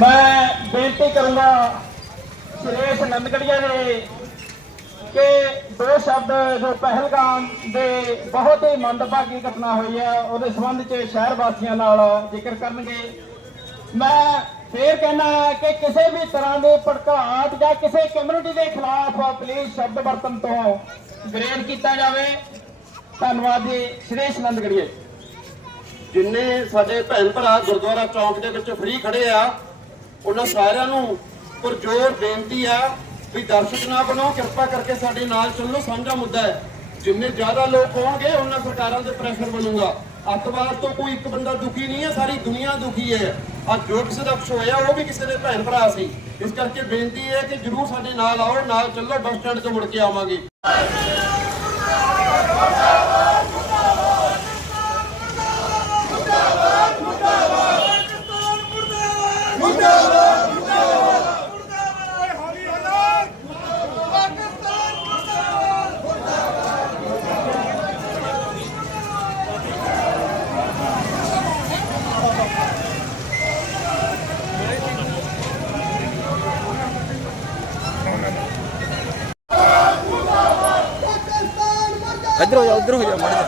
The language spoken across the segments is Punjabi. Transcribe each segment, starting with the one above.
ਮੈਂ ਬੇਨਤੀ ਕਰੂੰਗਾ ਸੁਰੇਸ਼ ਨੰਦਗੜੀਆ ਦੇ ਕਿ ਦੋ ਸ਼ਬਦ, ਜੋ ਪਹਿਲਗਾਮ ਦੇ ਬਹੁਤ ਹੀ ਮੰਦਭਾਗੀ ਘਟਨਾ ਹੋਈ ਹੈ, ਉਹਦੇ ਸੰਬੰਧ 'ਚ ਸ਼ਹਿਰ ਵਾਸੀਆਂ ਨਾਲ ਜ਼ਿਕਰ ਕਰਨਗੇ। ਮੈਂ ਫੇਰ ਕਹਿਣਾ ਕਿ ਕਿਸੇ ਵੀ ਤਰ੍ਹਾਂ ਦੇ ਭੜਕਾਟ ਜਾਂ ਕਿਸੇ ਕਮਿਊਨਿਟੀ ਦੇ ਖਿਲਾਫ ਪੁਲਿਸ ਸ਼ਬਦ ਵਰਤਨ ਤੋਂ ਗ੍ਰੇਡ ਕੀਤਾ ਜਾਵੇ। ਧੰਨਵਾਦ ਜੀ, ਸੁਰੇਸ਼ ਨੰਦਗੜੀਆ ਜਿੰਨੇ ਸਾਡੇ ਭੈਣ ਭਰਾ ਗੁਰਦੁਆਰਾ ਚੌਂਕ ਦੇ ਵਿੱਚ ਫ੍ਰੀ ਖੜੇ ਆ ਉਹਨਾਂ ਸਾਰਿਆਂ ਨੂੰ ਪੁਰਜੋਰ ਬੇਨਤੀ ਆ ਵੀ ਦਰਸ਼ਕ ਨਾ ਬਣੋ ਕਿਰਪਾ ਕਰਕੇ ਸਾਡੇ ਨਾਲ ਚੱਲੋ। ਸਾਂਝਾ ਮੁੱਦਾ ਹੈ, ਜਿੰਨੇ ਜ਼ਿਆਦਾ ਲੋਕ ਹੋਣਗੇ, ਉਹਨਾਂ ਸਰਕਾਰਾਂ ਦੇ ਪ੍ਰੈਸ਼ਰ ਬਣੂਗਾ। ਅੱਤਵਾਦ ਤੋਂ ਕੋਈ ਇੱਕ ਬੰਦਾ ਦੁਖੀ ਨਹੀਂ ਹੈ, ਸਾਰੀ ਦੁਨੀਆ ਦੁਖੀ ਹੈ। ਅੱਜ ਜੋ ਕਿਸੇ ਦਾ ਕੁਛ ਹੋਇਆ, ਉਹ ਵੀ ਕਿਸੇ ਦੇ ਭੈਣ ਭਰਾ ਸੀ। ਇਸ ਕਰਕੇ ਬੇਨਤੀ ਹੈ ਕਿ ਜਰੂਰ ਸਾਡੇ ਨਾਲ ਆਓ, ਨਾਲ ਚੱਲੋ, ਬੱਸ ਸਟੈਂਡ ਤੋਂ ਮੁੜ ਕੇ ਆਵਾਂਗੇ। ਇੱਧਰ ਹੋ ਜਾ ਉੱਧਰ ਹੋ ਜਾ ਮੜ ਜਾ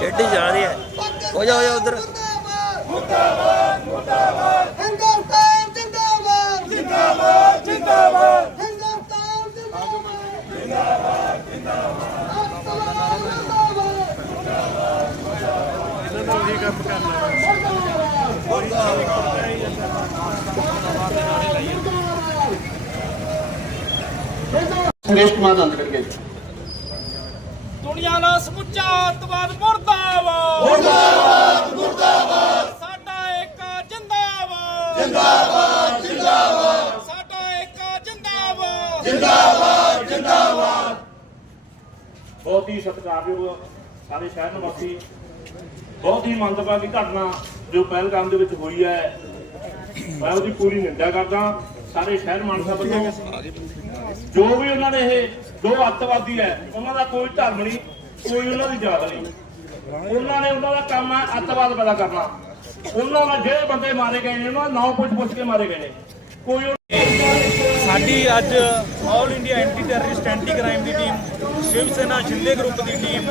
ਟੇਢੀ ਜਾ ਰਹੀ ਹੈ। ਹੋ ਜਾ ਹੋ ਜਾ ਉੱਧਰ। ਹਿੰਦੁਸਤਾਨ ਜਿੰਦਾਬਾਦ ਜਿੰਦਾਬਾਦ ਜਿੰਦਾਬਾਦ ਹਿੰਦੁਸਤਾਨ ਜਿੰਦਾਬਾਦ ਸੁਰੇਸ਼ ਕੁਮਾਰ ਨੰਦ ਕਰਕੇ ਦੁਨੀਆ ਦਾ ਸਮੁੱਚਾ ਅੱਤਵਾਦ ਮੁਰਦਾਬਾਦ। ਮੁਰਦਾਬਾਦ ਮੁਰਦਾਬਾਦ। ਸਾਡਾ ਇੱਕ ਜਿੰਦਾਬਾਦ। ਜਿੰਦਾਬਾਦ ਜਿੰਦਾਬਾਦ। ਸਾਡਾ ਇੱਕ ਜਿੰਦਾਬਾਦ। ਬਹੁਤ ਹੀ ਸਤਿਕਾਰਯੋਗ ਸਾਰੇ ਸ਼ਹਿਰ ਨਿਵਾਸੀ ਬਹੁਤ ਹੀ ਮੰਦਭਾਗੀ ਘਟਨਾ ਜੋ ਪਹਿਲਗਾਮ ਦੇ ਵਿੱਚ ਹੋਈ ਹੈ। ਮੈਂ ਉਹਦੀ ਪੂਰੀ ਨਿੰਦਾ ਕਰਦਾ। ਸਾਰੇ ਸ਼ਹਿਰ ਮਾਨਸਾ ਵੱਲੋਂ ਜੋ ਵੀ ਉਹਨਾਂ ਨੇ ਇਹ ਦੋ ਅੱਤਵਾਦੀ ਹੈ, ਉਹਨਾਂ ਦਾ ਕੋਈ ਧਰਮ ਨਹੀਂ, ਕੋਈ ਉਹਨਾਂ ਦੀ ਜਾਤ ਨਹੀਂ। ਉਹਨਾਂ ਨੇ ਉਹਨਾਂ ਦਾ ਕੰਮ ਹੈ ਅੱਤਵਾਦ ਪੈਦਾ ਕਰਨਾ। ਉਹਨਾਂ ਦਾ ਜਿਹੜੇ ਬੰਦੇ ਮਾਰੇ ਗਏ ਨੇ, ਉਹਨਾਂ ਦਾ ਨਾਂ ਪੁੱਛ ਪੁੱਛ ਕੇ ਮਾਰੇ ਗਏ ਨੇ। ਕੋਈ ਉਹ- ਸਾਡੀ ਅੱਜ all India anti terrorist anti crime ਦੀ ਟੀਮ ਸ਼ਿਵ ਸੈਨਾ, ਸ਼ਿੰਦੇ ਗਰੁੱਪ ਦੀ ਟੀਮ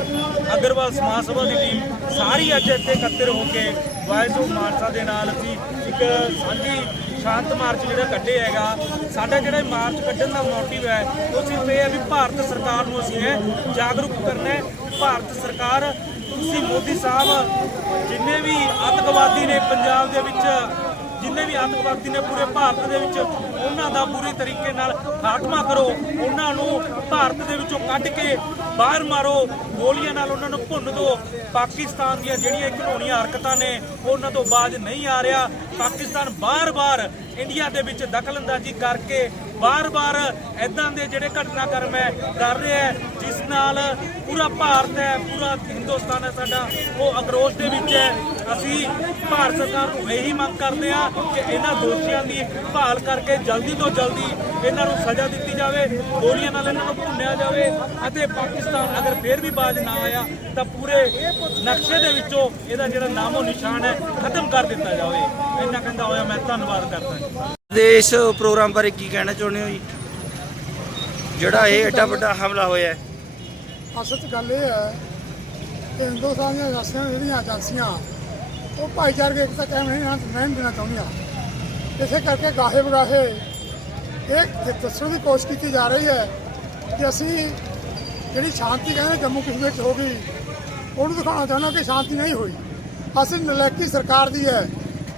ਅਗਰਵਾਲ ਸਮਾਜ ਸਭਾ ਦੀ ਟੀਮ ਸਾਰੀ ਅੱਜ ਇੱਥੇ ਇਕੱਤਰ ਹੋ ਕੇ ਵਾਇਸ ਆਫ ਮਾਨਸਾ ਦੇ ਨਾਲ ਅਸੀਂ ਇੱਕ ਸਾਂਝੀ ਸ਼ਾਂਤ ਮਾਰਚ ਜਿਹੜਾ ਕੱਢੇ ਹੈਗਾ, ਸਾਡਾ ਜਿਹੜਾ ਮਾਰਚ ਕੱਢਣ ਦਾ ਮੋਟਿਵ ਹੈ, ਉਹ ਸਿਰਫ ਇਹ ਹੈ ਵੀ ਭਾਰਤ ਸਰਕਾਰ ਨੂੰ ਅਸੀਂ ਇਹ ਜਾਗਰੂਕ ਕਰਨਾ ਹੈ। ਭਾਰਤ ਸਰਕਾਰ, ਤੁਸੀਂ ਮੋਦੀ ਸਾਹਿਬ, ਜਿੰਨੇ ਵੀ ਅੱਤਵਾਦੀ ਨੇ ਪੰਜਾਬ ਦੇ ਵਿੱਚ, ਜਿੰਨੇ ਵੀ ਆਤੰਕਵਾਦੀ ਨੇ ਪੂਰੇ ਭਾਰਤ ਦੇ ਵਿੱਚ, ਉਹਨਾਂ ਦਾ ਪੂਰੀ ਤਰੀਕੇ ਨਾਲ ਖਾਤਮਾ ਕਰੋ। ਉਹਨਾਂ ਨੂੰ ਭਾਰਤ ਦੇ ਵਿੱਚੋਂ ਕੱਢ ਕੇ ਬਾਹਰ ਮਾਰੋ। ਗੋਲੀਆਂ ਨਾਲ ਉਹਨਾਂ ਨੂੰ ਭੁੰਨ ਦਿਓ ਪਾਕਿਸਤਾਨ ਦੀਆਂ ਜਿਹੜੀਆਂ ਘਿਨੌਣੀਆਂ ਹਰਕਤਾਂ ਨੇ, ਉਹਨਾਂ ਤੋਂ ਬਾਜ ਨਹੀਂ ਆ ਰਿਹਾ। ਪਾਕਿਸਤਾਨ ਬਾਰ-ਬਾਰ ਇੰਡੀਆ ਦੇ ਵਿੱਚ ਦਖਲਅੰਦਾਜ਼ੀ ਕਰਕੇ ਬਾਰ-ਬਾਰ ਐਦਾਂ ਦੇ ਜਿਹੜੇ ਘਟਨਾਕ੍ਰਮ ਹੈ ਕਰ ਰਿਹਾ ਹੈ, ਜਿਸ ਨਾਲ ਪੂਰਾ ਭਾਰਤ ਹੈ, ਪੂਰਾ ਹਿੰਦੁਸਤਾਨ ਹੈ ਸਾਡਾ। ਉਹ ਅਗਰੋਸ਼ ਦੇ ਵਿੱਚ ਹੈ। ਅਸੀਂ ਭਾਰਤ ਸਰਕਾਰ ਨੂੰ ਇਹੀ ਮੰਗ ਕਰਦੇ ਹਾਂ ਕਿ ਇਹਨਾਂ ਦੋਸ਼ੀਆਂ ਦੀ ਭਾਲ ਕਰਕੇ ਜਲਦੀ ਤੋਂ ਜਲਦੀ ਇਹਨਾਂ ਨੂੰ ਸਜ਼ਾ ਦਿੱਤੀ ਜਾਵੇ, ਗੋਲੀਆਂ ਨਾਲ ਇਹਨਾਂ ਨੂੰ ਭੁੰਨਿਆ ਜਾਵੇ ਅਤੇ ਪਾਕਿਸਤਾਨ ਅਗਰ ਫੇਰ ਵੀ ਬਾਜ ਨਾ ਆਇਆ ਤਾਂ ਪੂਰੇ ਨਕਸ਼ੇ ਦੇ ਵਿੱਚੋਂ ਇਹਦਾ ਜਿਹੜਾ ਨਾਮੋ ਨਿਸ਼ਾਨ ਹੈ ਖਤਮ ਕਰ ਦਿੱਤਾ ਜਾਵੇ। ਇੰਨਾ ਕਹਿੰਦਾ ਹੋਇਆ ਮੈਂ ਧੰਨਵਾਦ ਕਰਦਾ ਜੀ। ਇਸ ਪ੍ਰੋਗਰਾਮ ਬਾਰੇ ਕੀ ਕਹਿਣਾ ਚਾਹੁੰਦੇ ਹੋ ਜੀ? ਜਿਹੜਾ ਇਹ ਐਡਾ ਵੱਡਾ ਹਮਲਾ ਹੋਇਆ ਹੈ। ਅਸਲ 'ਚ ਗੱਲ ਇਹ ਹੈ ਕਿ ਹਿੰਦੁਸਤਾਨ ਦੀਆਂ ਏਜੰਸੀਆਂ ਜਿਹੜੀਆਂ ਏਜੰਸੀਆਂ ਉਹ ਭਾਈਚਾਰਕ ਏਕਤਾ ਕਾਇਮ ਨਹੀਂ ਰਹਿਣ ਦੇਣਾ ਚਾਹੁੰਦੀਆਂ। ਇਸੇ ਕਰਕੇ ਗਾਹੇ ਬਗਾਹੇ ਇਹ ਦੱਸਣ ਦੀ ਕੋਸ਼ਿਸ਼ ਕੀਤੀ ਜਾ ਰਹੀ ਹੈ ਕਿ ਅਸੀਂ ਜਿਹੜੀ ਸ਼ਾਂਤੀ ਕਹਿੰਦੇ ਜੰਮੂ ਕਸ਼ਮੀਰ 'ਚ ਹੋ ਗਈ ਉਹਨੂੰ ਦਿਖਾਉਣਾ ਚਾਹੁੰਦਾ ਕਿ ਸ਼ਾਂਤੀ ਨਹੀਂ ਹੋਈ। ਅਸੀਂ ਨਲਾਇਕੀ ਸਰਕਾਰ ਦੀ ਹੈ।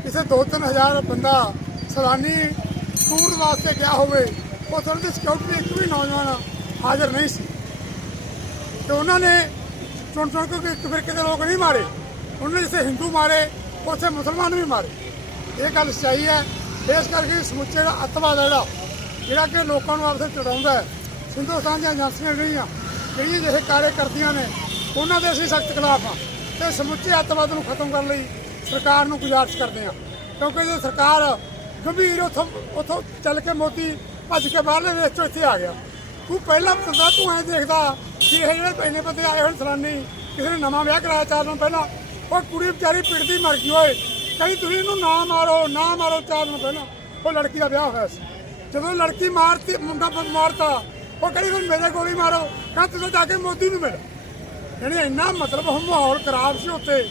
ਕਿਸੇ 2-3000 ਬੰਦਾ ਸੈਲਾਨੀ ਟੂਰ ਵਾਸਤੇ ਗਿਆ ਹੋਵੇ, ਉਹ ਥੋੜੀ ਦੀ ਸਿਕਿਉਰਿਟੀ ਇੱਕ ਵੀ ਨੌਜਵਾਨ ਹਾਜ਼ਰ ਨਹੀਂ ਸੀ। ਤੇ ਉਹਨਾਂ ਨੇ ਚੁਣ ਚੁਣ ਕੇ ਇੱਕ ਫਿਰਕੇ ਦੇ ਲੋਕ ਨਹੀਂ ਮਾਰੇ। ਉਹਨਾਂ ਨੇ ਜਿੱਥੇ ਹਿੰਦੂ ਮਾਰੇ, ਉੱਥੇ ਮੁਸਲਮਾਨ ਵੀ ਮਾਰੇ। ਇਹ ਗੱਲ ਸੱਚਾਈ ਹੈ। ਇਸ ਕਰਕੇ ਸਮੁੱਚੇ ਦਾ ਅੱਤਵਾਦ ਜਿਹੜਾ ਜਿਹੜਾ ਕਿ ਲੋਕਾਂ ਨੂੰ ਆਪਸੇ ਚੜਾਉਂਦਾ ਹੈ। ਹਿੰਦੁਸਤਾਨ ਦੀਆਂ ਏਜੰਸੀਆਂ ਜਿਹੜੀਆਂ ਜਿਹੜੀਆਂ ਜਿਹੇ ਕਾਰੇ ਕਰਦੀਆਂ ਨੇ, ਉਹਨਾਂ ਦੇ ਅਸੀਂ ਸਖਤ ਖਿਲਾਫ ਹਾਂ। ਤੇ ਸਮੁੱਚੇ ਅੱਤਵਾਦ ਨੂੰ ਖਤਮ ਕਰਨ ਲਈ ਸਰਕਾਰ ਨੂੰ ਗੁਜ਼ਾਰਿਸ਼ ਕਰਦੇ ਹਾਂ। ਕਿਉਂਕਿ ਜੇ ਸਰਕਾਰ ਗੰਭੀਰ ਉੱਥੋਂ ਉੱਥੋਂ ਚੱਲ ਕੇ ਮੋਦੀ ਭੱਜ ਕੇ ਬਾਹਰਲੇ ਦੇਸ਼ ਚੋਂ ਇੱਥੇ ਆ ਗਿਆ। ਤੂੰ ਪਹਿਲਾਂ ਬੰਦਾ ਤੂੰ ਐਂ ਦੇਖਦਾ ਕਿ ਇਹ ਜਿਹੜੇ ਪਹਿਲੇ ਬੰਦੇ ਆਏ ਹੋਏ ਸਲਾਨੀ, ਕਿਸੇ ਨੇ ਨਵਾਂ ਵਿਆਹ ਕਰਾਇਆ ਚਾਰ ਦਿਨ ਪਹਿਲਾਂ, ਉਹ ਕੁੜੀ ਵਿਚਾਰੀ ਪਿੜਦੀ ਮਰ ਗਈ ਓਏ। ਕਹਿੰਦੀ ਤੁਸੀਂ ਇਹਨੂੰ ਨਾ ਮਾਰੋ ਨਾ ਮਾਰੋ ਚਾਰ ਦਿਨ ਪਹਿਲਾਂ। ਉਹ ਲੜਕੀ ਦਾ ਵਿਆਹ ਹੋਇਆ ਸੀ। ਜਦੋਂ ਲੜਕੀ ਮਾਰਤੀ, ਮੁੰਡਾ ਮਾਰਤਾ, ਉਹ ਕਹਿੰਦੀ ਫਿਰ ਮੇਰੇ ਗੋਲੀ ਮਾਰੋ ਕਹਿੰਦਾ ਤੁਸੀਂ ਜਾ ਕੇ ਮੋਦੀ ਨੂੰ ਮਿਲੋ। ਯਾਨੀ ਇੰਨਾ ਮਤਲਬ ਉਹ ਮਾਹੌਲ ਖਰਾਬ ਸੀ ਉੱਥੇ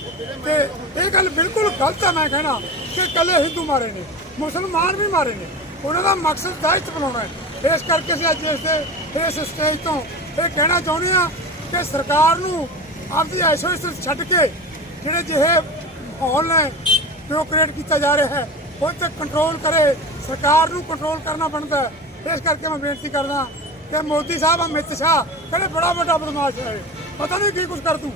ਤੇ ਇਹ ਗੱਲ ਬਿਲਕੁਲ ਗਲਤ ਹੈ ਮੈਂ ਕਹਿਣਾ ਕਿ ਇਕੱਲੇ ਹਿੰਦੂ ਮਾਰੇ ਨੇ, ਮੁਸਲਮਾਨ ਵੀ ਮਾਰੇ ਨੇ। ਉਹਨਾਂ ਦਾ ਮਕਸਦ ਦਾਇਤ ਬਣਾਉਣਾ ਹੈ। ਇਸ ਕਰਕੇ ਅਸੀਂ ਅੱਜ ਇਸ ਦੇ, ਇਸ ਸਟੇਜ ਤੋਂ ਇਹ ਕਹਿਣਾ ਚਾਹੁੰਦੇ ਆ ਕਿ ਸਰਕਾਰ ਨੂੰ ਆਪਦੀ ਐਸੋਸ ਛੱਡ ਕੇ ਜਿਹੜੇ ਜਿਹੇ ਮਾਹੌਲ ਨੇ, ਜੋ ਕ੍ਰੀਏਟ ਕੀਤਾ ਜਾ ਰਿਹਾ ਹੈ, ਉਹ ਤੇ ਕੰਟਰੋਲ ਕਰੇ। ਸਰਕਾਰ ਨੂੰ ਕੰਟਰੋਲ ਕਰਨਾ ਬਣਦਾ ਹੈ। ਇਸ ਕਰਕੇ ਮੈਂ ਬੇਨਤੀ ਕਰਦਾ ਕਿ ਮੋਦੀ ਸਾਹਿਬ, ਅਮਿਤ ਸ਼ਾਹ, ਕਹਿੰਦੇ ਬੜਾ ਵੱਡਾ ਬਦਮਾਸ਼ ਹੈ ਪਤਾ ਨਹੀਂ ਕੀ ਕੁਝ ਕਰ ਦੂੰ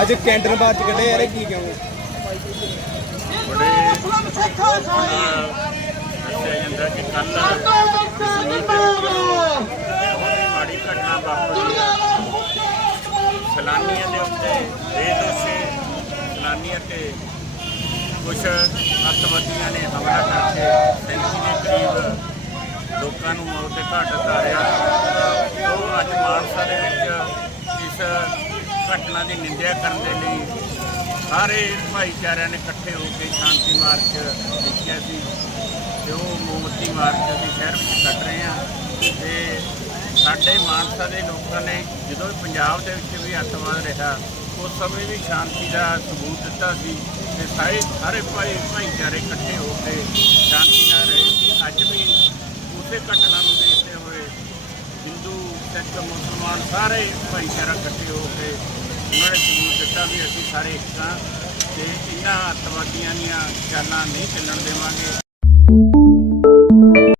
ਅੱਜ ਕੈਂਟਰ ਬਾਅਦ ਚ ਕੱਢੇ ਯਾਰ ਇਹ ਕੀ ਕਹੂੰ ਦੱਸਿਆ ਜਾਂਦਾ ਕਿ ਕੱਲ ਮਾੜੀ ਘਟਨਾ ਵਾਪਰੀ ਆ ਸੈਲਾਨੀਆਂ ਦੇ ਉੱਤੇ ਬੇਦੋਸ਼ੇ ਸੈਲਾਨੀਆਂ ਤੇ ਕੁਝ ਅੱਤਵਾਦੀਆਂ ਨੇ ਹਮਲਾ ਕਰਕੇ 37 ਦੇ ਕਰੀਬ ਲੋਕਾਂ ਨੂੰ ਮੌਤ ਦੇ ਘਾਟ ਉਤਾਰਿਆ ਉਹ ਅੱਜ ਮਾਨਸਾ ਦੇ ਵਿੱਚ ਇਸ ਘਟਨਾ ਦੀ ਨਿੰਦਿਆ ਕਰਨ ਦੇ ਲਈ ਸਾਰੇ ਭਾਈਚਾਰਿਆਂ ਨੇ ਇਕੱਠੇ ਹੋ ਕੇ ਸ਼ਾਂਤੀ ਮਾਰਚ ਦੇਖਿਆ ਸੀ ਤੇ ਉਹ ਮੋਮਬੱਤੀ ਮਾਰਚ ਅਸੀਂ ਸ਼ਹਿਰ ਵਿੱਚ ਕੱਢ ਰਹੇ ਹਾਂ। ਤੇ ਸਾਡੇ ਮਾਨਸਾ ਦੇ ਲੋਕਾਂ ਨੇ ਜਦੋਂ ਪੰਜਾਬ ਦੇ ਵਿੱਚ ਵੀ ਅੱਤਵਾਦ ਰਿਹਾ, ਉਸ ਸਮੇਂ ਵੀ ਸ਼ਾਂਤੀ ਦਾ ਸਬੂਤ ਦਿੱਤਾ ਸੀ ਤੇ ਸਾਰੇ ਸਾਰੇ ਭਾਈ ਭਾਈਚਾਰੇ ਇਕੱਠੇ ਹੋ ਕੇ ਸ਼ਾਂਤੀ ਨਾਲ ਰਹੇ ਸੀ। ਅੱਜ ਵੀ ਉਸੇ ਘਟਨਾ ਨੂੰ ਦੇਖਦੇ ਹੋਏ ਹਿੰਦੂ, ਸਿੱਖ, ਮੁਸਲਮਾਨ ਸਾਰੇ ਭਾਈਚਾਰਾ ਇਕੱਠੇ ਹੋ ਕੇ ਉਹਨਾਂ ਨੇ ਸਬੂਤ ਦਿੱਤਾ ਵੀ ਅਸੀਂ ਸਾਰੇ ਇੱਕ ਹਾਂ ਤੇ ਇਹਨਾਂ ਅੱਤਵਾਦੀਆਂ ਦੀਆਂ ਚਾਲਾਂ ਨਹੀਂ ਚੱਲਣ ਦੇਵਾਂਗੇ।